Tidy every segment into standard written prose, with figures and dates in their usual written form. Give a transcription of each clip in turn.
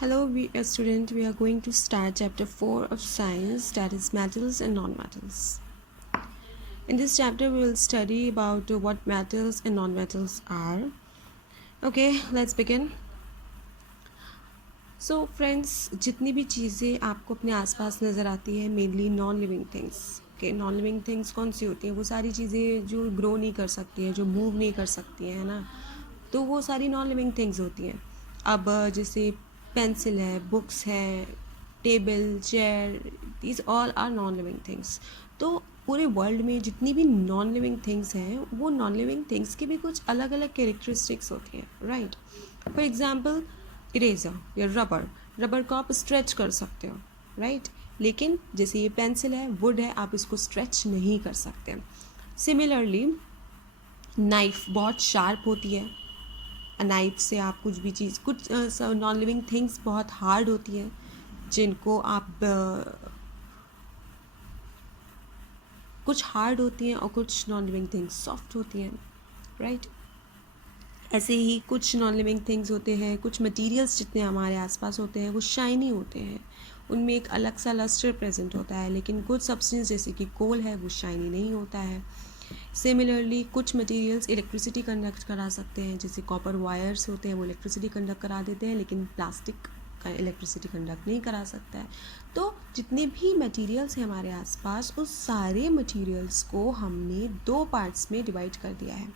Hello, student. We are going to start chapter 4 of science, that is metals and non-metals. In this chapter, we will study about what metals and non-metals are. Okay, let's begin. So friends, जितनी भी चीज़ें आपको अपने आसपास नज़र आती है mainly non living things. Okay, non living things कौन सी होती हैं? वो सारी चीज़ें जो ग्रो नहीं कर सकती हैं, जो मूव नहीं कर सकती हैं, है ना. तो वो सारी नॉन लिविंग थिंग्स होती हैं. अब जैसे पेंसिल है, बुक्स है, table, chair, these all are non living things. तो पूरे वर्ल्ड में जितनी भी नॉन लिविंग थिंग्स हैं, वो नॉन लिविंग थिंग्स की भी कुछ अलग अलग कैरेक्टरिस्टिक्स होती हैं, राइट. फॉर एग्जाम्पल, इरेज़र या रबर को आप स्ट्रेच कर सकते हो, राइट. लेकिन जैसे ये पेंसिल है, वुड है, आप इसको स्ट्रेच नहीं कर सकते. सिमिलरली नाइफ बहुत शार्प होती है. नाइफ से आप कुछ भी चीज़, कुछ नॉन लिविंग थिंग्स बहुत हार्ड होती हैं जिनको आप कुछ हार्ड होती हैं और कुछ नॉन लिविंग थिंग्स सॉफ्ट होती हैं, राइट. ऐसे ही कुछ नॉन लिविंग थिंग्स होते हैं, कुछ मटेरियल्स जितने हमारे आसपास होते हैं वो शाइनी होते हैं, उनमें एक अलग सा लस्टर प्रेजेंट होता है. लेकिन कुछ सब्सटेंस जैसे कि कोल है वो शाइनी नहीं होता है. सिमिलरली कुछ मटेरियल्स इलेक्ट्रिसिटी कंडक्ट करा सकते हैं, जैसे कॉपर वायर्स होते हैं वो इलेक्ट्रिसिटी कंडक्ट करा देते हैं, लेकिन प्लास्टिक का इलेक्ट्रिसिटी कंडक्ट नहीं करा सकता है. तो जितने भी मटेरियल्स हैं हमारे आसपास, उस सारे मटेरियल्स को हमने दो पार्ट्स में डिवाइड कर दिया है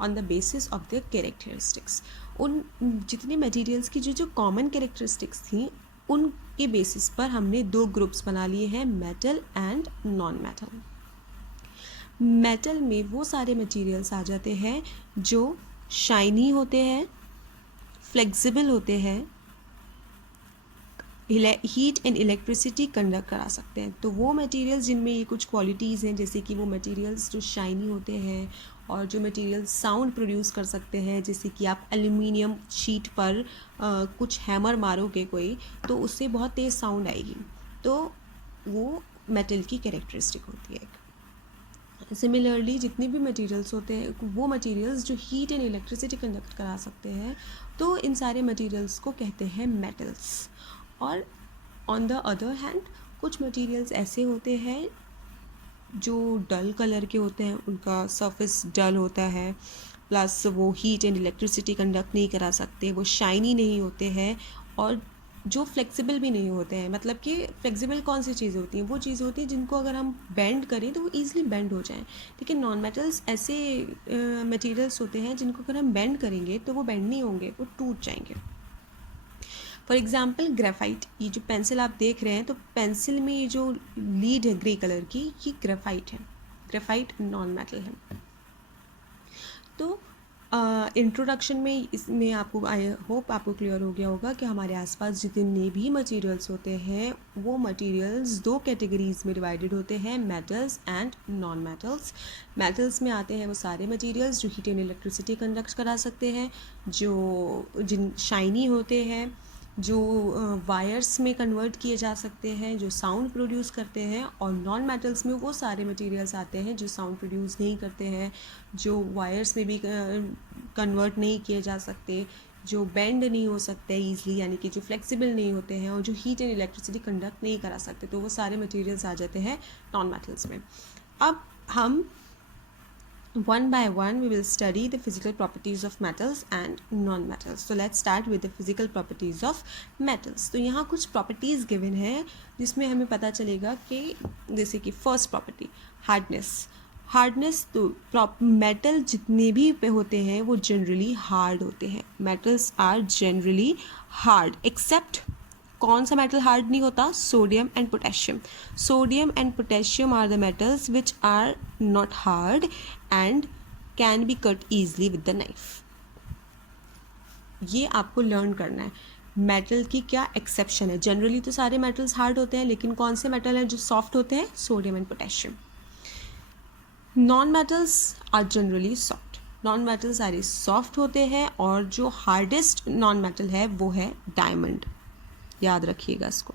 on the basis of their characteristics. उन जितने मटेरियल्स की जो कॉमन कैरेक्टरिस्टिक्स थी उनके बेसिस पर हमने दो ग्रुप्स बना लिए हैं, metal and non metal. Metal में वो सारे मटेरियल्स आ जाते हैं जो शाइनी होते हैं, फ्लेक्सिबल होते हैं, हीट एंड इलेक्ट्रिसिटी कंडक्ट करा सकते हैं. तो वो मटेरियल्स जिनमें ये कुछ क्वालिटीज़ हैं, जैसे कि वो मटेरियल्स जो शाइनी होते हैं और जो मटेरियल्स साउंड प्रोड्यूस कर सकते हैं, जैसे कि आप एल्यूमिनियम शीट पर कुछ हैमर मारोगे कोई, तो उससे बहुत तेज़ साउंड आएगी. तो वो मेटल की कैरेक्टरिस्टिक होती है. सिमिलरली जितने भी मटेरियल्स होते हैं, वो मटेरियल्स जो हीट एंड इलेक्ट्रिसिटी कंडक्ट करा सकते हैं, तो इन सारे मटेरियल्स को कहते हैं मेटल्स. और ऑन द अदर हैंड कुछ मटेरियल्स ऐसे होते हैं जो डल कलर के होते हैं, उनका सरफेस डल होता है, प्लस वो हीट एंड इलेक्ट्रिसिटी कंडक्ट नहीं करा सकते, वो शाइनी नहीं होते हैं और जो फ्लेक्सिबल भी नहीं होते हैं. मतलब कि फ्लेक्सिबल कौन सी चीज़ें होती हैं? वो चीज़ें होती हैं जिनको अगर हम बेंड करें तो वो ईजिली बेंड हो जाएं. लेकिन नॉन मेटल्स ऐसे मटेरियल्स होते हैं जिनको अगर हम बेंड करेंगे तो वो बेंड नहीं होंगे, वो टूट जाएंगे. फॉर एग्जाम्पल ग्रेफाइट, ये जो पेंसिल आप देख रहे हैं, तो पेंसिल में ये जो लीड है ग्रे कलर की, ये ग्रेफाइट है. ग्रेफाइट नॉन मेटल है. तो इंट्रोडक्शन में इसमें आपको आई होप आपको क्लियर हो गया होगा कि हमारे आसपास जितने भी मटेरियल्स होते हैं वो मटेरियल्स दो कैटेगरीज़ में डिवाइडेड होते हैं, metals and non metals. Metals में आते हैं वो सारे मटेरियल्स जो हीट एंड इलेक्ट्रिसिटी कंडक्ट करा सकते हैं, जिन शाइनी होते हैं, जो वायर्स में कन्वर्ट किए जा सकते हैं, जो साउंड प्रोड्यूस करते हैं. और नॉन मेटल्स में वो सारे मटेरियल्स आते हैं जो साउंड प्रोड्यूस नहीं करते हैं, जो वायर्स में भी कन्वर्ट नहीं किए जा सकते, जो बेंड नहीं हो सकते ईजिली, यानी कि जो फ्लेक्सिबल नहीं होते हैं, और जो हीट एंड इलेक्ट्रिसिटी कंडक्ट नहीं करा सकते. तो वो सारे मटेरियल्स आ जाते हैं नॉन मेटल्स में. अब हम one by one we will study the physical properties of metals and non-metals. So let's start with the physical properties of metals. तो यहाँ कुछ properties given है जिसमें हमें पता चलेगा कि जैसे कि first property हार्डनेस. तो मेटल जितने भी पे होते हैं वो जनरली हार्ड होते हैं. Metals are generally hard except कौन सा मेटल हार्ड नहीं होता? Sodium and potassium. Sodium and potassium are the metals which are not hard and can be cut easily with the knife. ये आपको लर्न करना है. मेटल की क्या एक्सेप्शन है? जनरली तो सारे मेटल्स हार्ड होते हैं, लेकिन कौन से मेटल हैं जो सॉफ्ट होते हैं? Sodium and potassium. Non metals are generally soft. Non metals सारे सॉफ्ट होते हैं और जो हार्डेस्ट नॉन मेटल है वो है डायमंड. याद रखिएगा इसको.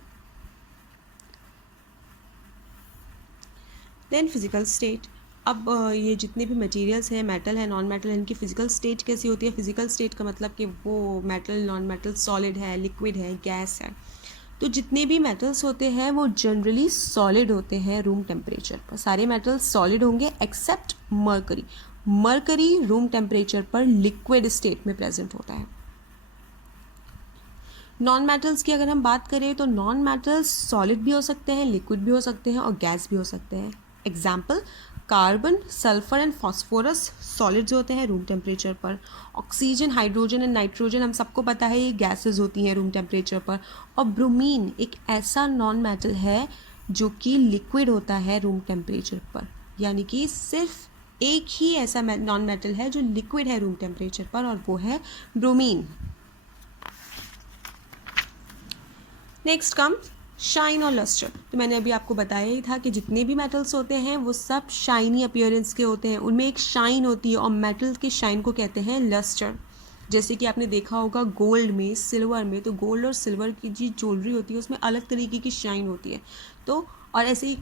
Then physical state. अब ये जितने भी मटेरियल्स हैं, मेटल है, नॉन मेटल है, इनकी फिजिकल स्टेट कैसी होती है? फिजिकल स्टेट का मतलब कि वो मेटल, नॉन मेटल, सॉलिड है, लिक्विड है, गैस है। तो जितने भी मेटल्स होते हैं वो जनरली सॉलिड होते हैं रूम टेम्परेचर पर। सारे मेटल्स सॉलिड होंगे except mercury. Mercury room temperature पर लिक्विड स्टेट में प्रेजेंट होता है। नॉन मेटल्स की अगर हम बात करें तो नॉन मेटल्स सॉलिड भी हो सकते हैं, लिक्विड भी हो सकते हैं और गैस भी हो सकते हैं। Example, carbon, sulphur and phosphorus solids होते हैं रूम टेम्परेचर पर। ऑक्सीजन, हाइड्रोजन एंड नाइट्रोजन हम सबको पता है ये गैसेस होती हैं रूम टेम्परेचर पर। और ब्रोमीन एक ऐसा नॉन मेटल है जो कि लिक्विड होता है रूम टेम्परेचर पर। यानी कि सिर्फ एक ही ऐसा नॉन मेटल है जो लिक्विड है रूम टेम्परेचर पर और वो है ब्रोमीन। नेक्स्ट कम शाइन और लस्टर। तो मैंने अभी आपको बताया ही था कि जितने भी मेटल्स होते हैं वो सब शाइनी अपीयरेंस के होते हैं, उनमें एक शाइन होती है और मेटल के शाइन को कहते हैं लस्टर। जैसे कि आपने देखा होगा गोल्ड में, सिल्वर में, तो गोल्ड और सिल्वर की जो ज्वेलरी होती है उसमें अलग तरीके की शाइन होती है। तो और ऐसे ही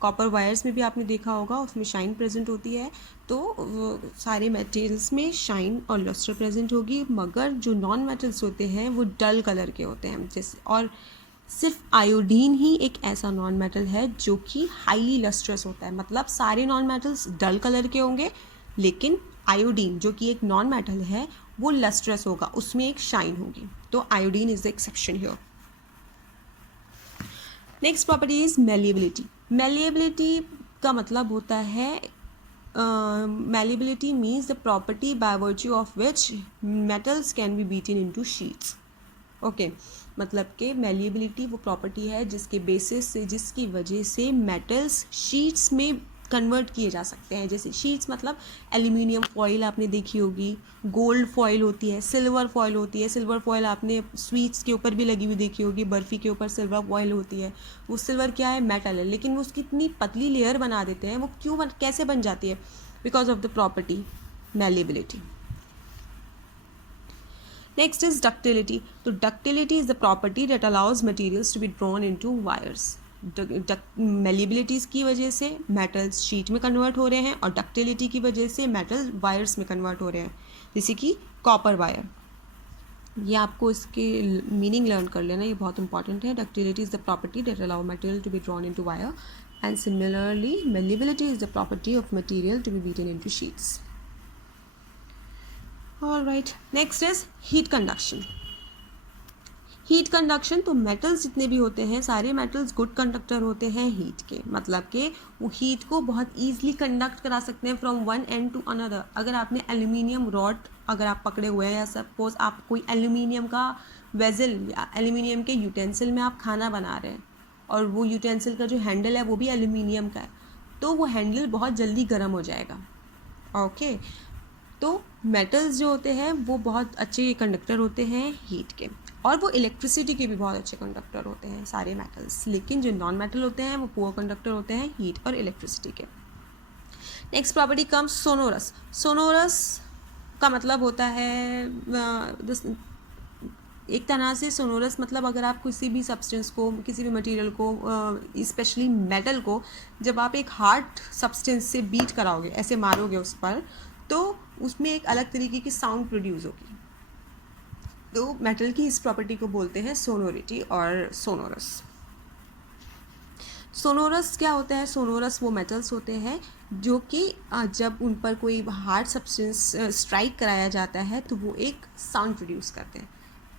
कॉपर वायर्स में भी आपने देखा होगा उसमें शाइन प्रेजेंट होती है। तो सारे मटेरियल्स में शाइन और लस्टर प्रेजेंट होगी, मगर जो नॉन मेटल्स होते हैं वो डल कलर के होते हैं। जैसे और सिर्फ आयोडीन ही एक ऐसा नॉन मेटल है जो कि हाईली लस्ट्रस होता है। मतलब सारे नॉन मेटल्स डल कलर के होंगे, लेकिन आयोडीन जो कि एक नॉन मेटल है वो लस्ट्रस होगा, उसमें एक शाइन होगी। तो iodine is the exception here. Next property is malleability. Malleability का मतलब होता है malleability means the property by virtue of which metals can be beaten into sheets. Okay मतलब कि मेलिएबिलिटी वो प्रॉपर्टी है जिसके बेसिस से, जिसकी वजह से मेटल्स शीट्स में कन्वर्ट किए जा सकते हैं। जैसे शीट्स मतलब एल्यूमिनियम फॉइल आपने देखी होगी, गोल्ड फॉइल होती है, सिल्वर फॉइल होती है। सिल्वर फॉइल आपने स्वीट्स के ऊपर भी लगी हुई देखी होगी, बर्फ़ी के ऊपर सिल्वर फॉइल होती है। वो सिल्वर क्या है? मेटल है, लेकिन वो उसकी इतनी पतली लेयर बना देते हैं। वो क्यों कैसे बन जाती है? Because of the property malleability. Next is ductility. तो ductility is the property that allows materials to be drawn into wires. Malleability की वजह से metals sheet में convert हो रहे हैं और ductility की वजह से metal wires में convert हो रहे हैं, जैसे कि copper wire। ये आपको इसके मीनिंग लर्न कर लेना, ये बहुत इंपॉर्टेंट है। ductility is the property that allow material to be drawn into wire and similarly malleability is the property of material to be beaten into sheets. All right, next is heat conduction. Heat conduction, तो metals जितने भी होते हैं सारे metals good conductor होते हैं heat के। मतलब कि वो हीट को बहुत ईजिली कंडक्ट करा सकते हैं from one end to another. अगर आपने एल्यूमिनियम रॉड अगर आप पकड़े हुए हैं, या सपोज आप कोई एल्यूमिनियम का वेजल या एल्यूमिनियम के यूटेंसिल में आप खाना बना रहे हैं और वो यूटेंसिल का जो हैंडल है वो भी एल्यूमिनियम का है, तो वो हैंडल बहुत जल्दी गर्म हो जाएगा। ओके तो मेटल्स जो होते हैं वो बहुत अच्छे कंडक्टर होते हैं हीट के, और वो इलेक्ट्रिसिटी के भी बहुत अच्छे कंडक्टर होते हैं सारे मेटल्स। लेकिन जो नॉन मेटल होते हैं वो पुअर कंडक्टर होते हैं हीट और इलेक्ट्रिसिटी के। Next property comes sonorous. Sonorous का मतलब होता है एक तरह से सोनोरस मतलब अगर आप किसी भी सब्सटेंस को, किसी भी मटेरियल को, स्पेशली मेटल को जब आप एक हार्ड सब्सटेंस से बीट कराओगे, ऐसे मारोगे उस पर, तो उसमें एक अलग तरीके की साउंड प्रोड्यूस होगी। तो मेटल की इस प्रॉपर्टी को बोलते हैं सोनोरिटी और सोनोरस। सोनोरस क्या होता है? सोनोरस वो मेटल्स होते हैं जो कि जब उन पर कोई हार्ड सब्सटेंस स्ट्राइक कराया जाता है तो वो एक साउंड प्रोड्यूस करते हैं,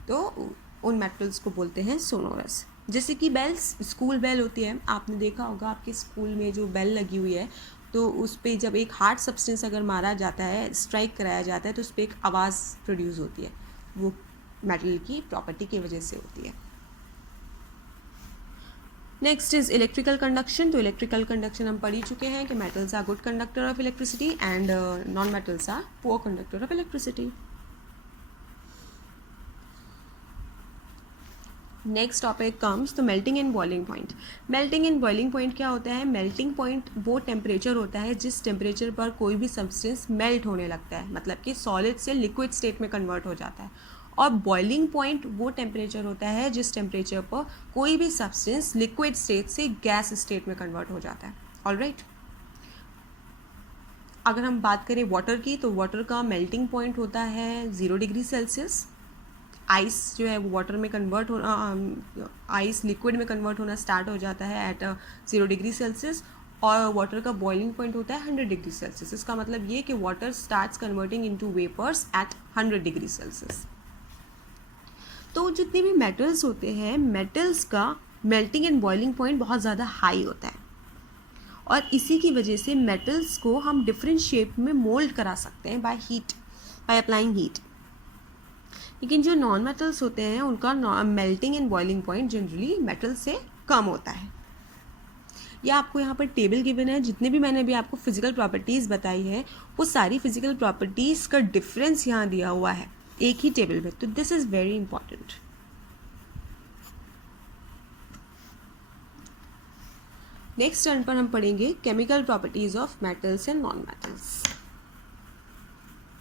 तो उन मेटल्स को बोलते हैं सोनोरस। जैसे कि बेल्स, स्कूल बेल होती है, आपने देखा होगा आपके स्कूल में जो बेल लगी हुई है, तो उस पर जब एक हार्ड सब्सटेंस अगर मारा जाता है, स्ट्राइक कराया जाता है, तो उस पर एक आवाज़ प्रोड्यूस होती है, वो मेटल की प्रॉपर्टी की वजह से होती है। Next is electrical conduction. तो इलेक्ट्रिकल कंडक्शन हम पढ़ ही चुके हैं कि metals are good conductor of electricity and non metals are poor conductor of electricity. Next topic comes तो melting and boiling point. Melting and boiling point क्या होता है? मेल्टिंग पॉइंट वो टेम्परेचर होता है जिस टेम्परेचर पर कोई भी सब्सटेंस मेल्ट होने लगता है, मतलब कि सॉलिड से लिक्विड स्टेट में कन्वर्ट हो जाता है। और बॉइलिंग पॉइंट वो टेम्परेचर होता है जिस टेम्परेचर पर कोई भी सब्सटेंस लिक्विड स्टेट से गैस स्टेट में कन्वर्ट हो जाता है। ऑलराइट, अगर हम बात करें वाटर की, तो वाटर का मेल्टिंग पॉइंट होता है 0 डिग्री सेल्सियस। आइस जो है वो वाटर में कन्वर्ट होना, आइस लिक्विड में कन्वर्ट होना स्टार्ट हो जाता है एट 0 डिग्री सेल्सियस, और वाटर का बॉइलिंग पॉइंट होता है 100 डिग्री सेल्सियस। इसका मतलब ये कि water starts converting into vapours at 100 degree Celsius. तो जितने भी मेटल्स होते हैं, मेटल्स का मेल्टिंग एंड बॉइलिंग पॉइंट बहुत ज़्यादा हाई होता है, और इसी की वजह से मेटल्स को हम डिफरेंट शेप में मोल्ड करा सकते हैं बाय अप्लाइंग हीट। लेकिन जो नॉन मेटल्स होते हैं उनका melting and boiling point generally metal से कम होता है। या आपको यहाँ पर टेबल गिवन है, जितने भी मैंने अभी आपको फिजिकल प्रॉपर्टीज़ बताई है वो सारी फिजिकल प्रॉपर्टीज़ का डिफरेंस यहाँ दिया हुआ है एक ही टेबल में, तो this is very important. Next turn पर हम पढ़ेंगे chemical properties of metals and non metals.